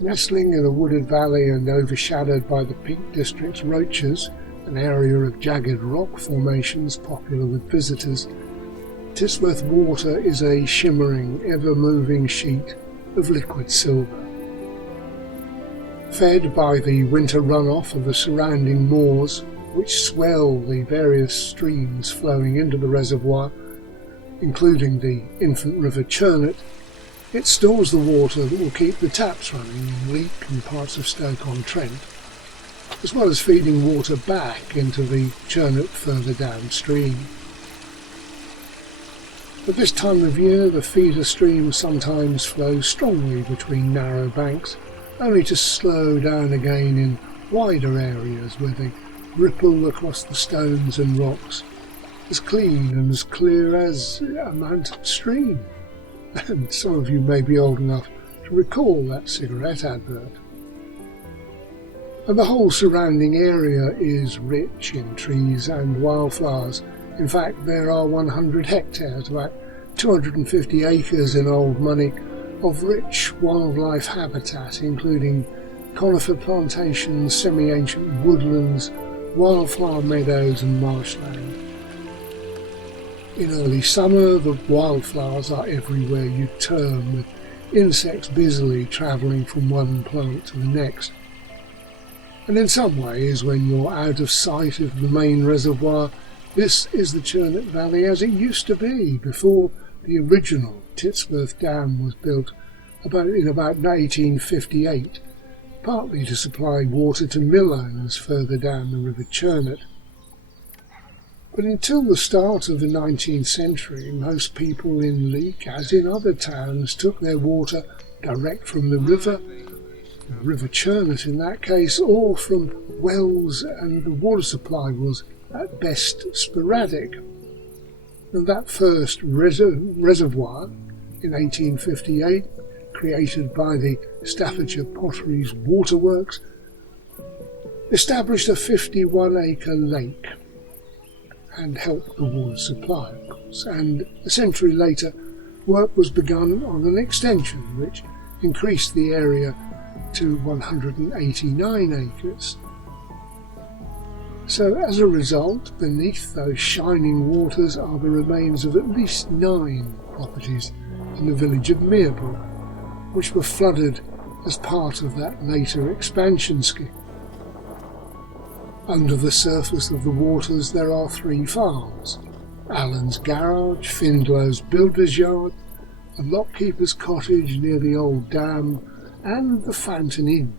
Nestling in a wooded valley and overshadowed by the Peak District's Roaches, an area of jagged rock formations popular with visitors, Tittesworth Water is a shimmering, ever-moving sheet of liquid silver. Fed by the winter runoff of the surrounding moors, which swell the various streams flowing into the reservoir, including the infant River Churnet, it stores the water that will keep the taps running in Leek and parts of Stoke on Trent, as well as feeding water back into the Churnet further downstream. At this time of year, the feeder streams sometimes flow strongly between narrow banks, only to slow down again in wider areas where they ripple across the stones and rocks, as clean and as clear as a mountain stream. And some of you may be old enough to recall that cigarette advert. And the whole surrounding area is rich in trees and wildflowers. In fact, there are 100 hectares, about 250 acres in old money, of rich wildlife habitat, including conifer plantations, semi-ancient woodlands, wildflower meadows and marshland. In early summer, the wildflowers are everywhere you turn, with insects busily travelling from one plant to the next. And in some ways, when you're out of sight of the main reservoir, this is the Churnet Valley as it used to be before the original Tittesworth Dam was built in about 1858, partly to supply water to mill owners further down the River Churnet. But until the start of the 19th century, most people in Leek, as in other towns, took their water direct from the River Churnet in that case, or from wells, and the water supply was at best sporadic. And that first reservoir in 1858, created by the Staffordshire Potteries Waterworks, established a 51-acre lake and helped the water supply, of course. And a century later, work was begun on an extension which increased the area to 189 acres. So as a result, beneath those shining waters are the remains of at least 9 properties in the village of Meadows, which were flooded as part of that later expansion scheme. Under the surface of the waters there are 3 farms: Allen's Garage, Findlow's Builder's Yard, a lockkeeper's cottage near the old dam, and the Fountain Inn.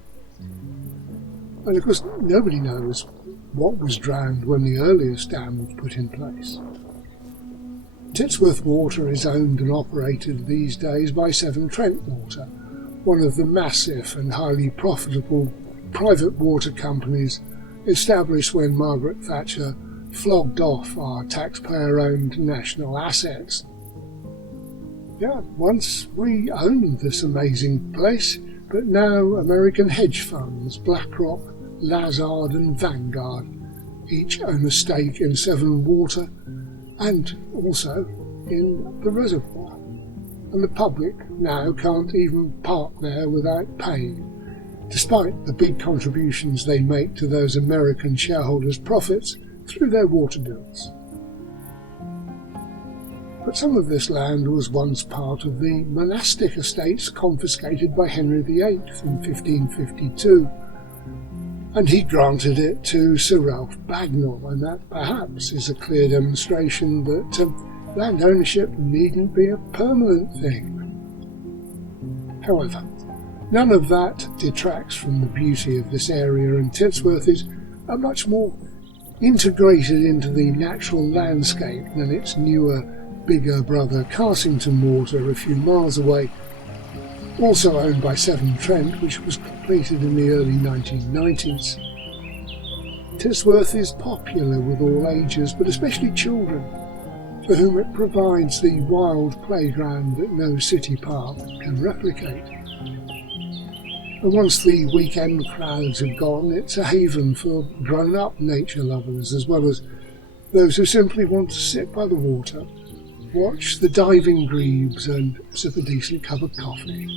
And of course nobody knows what was drowned when the earliest dam was put in place. Tittesworth Water is owned and operated these days by Severn Trent Water, one of the massive and highly profitable private water companies established when Margaret Thatcher flogged off our taxpayer-owned national assets. Yeah, once we owned this amazing place, but now American hedge funds, BlackRock, Lazard and Vanguard each own a stake in Severn Water and also in the reservoir. And the public now can't even park there without paying, despite the big contributions they make to those American shareholders' profits through their water bills. But some of this land was once part of the monastic estates confiscated by Henry VIII in 1552, and he granted it to Sir Ralph Bagnall, and that perhaps is a clear demonstration that land ownership needn't be a permanent thing. However, none of that detracts from the beauty of this area, and Tittesworth is a much more integrated into the natural landscape than its newer, bigger brother Carsington Water a few miles away, also owned by Severn Trent, which was completed in the early 1990s. Tittesworth is popular with all ages, but especially children, for whom it provides the wild playground that no city park can replicate. And once the weekend crowds have gone, it's a haven for grown-up nature lovers, as well as those who simply want to sit by the water, watch the diving grebes and sip a decent cup of coffee.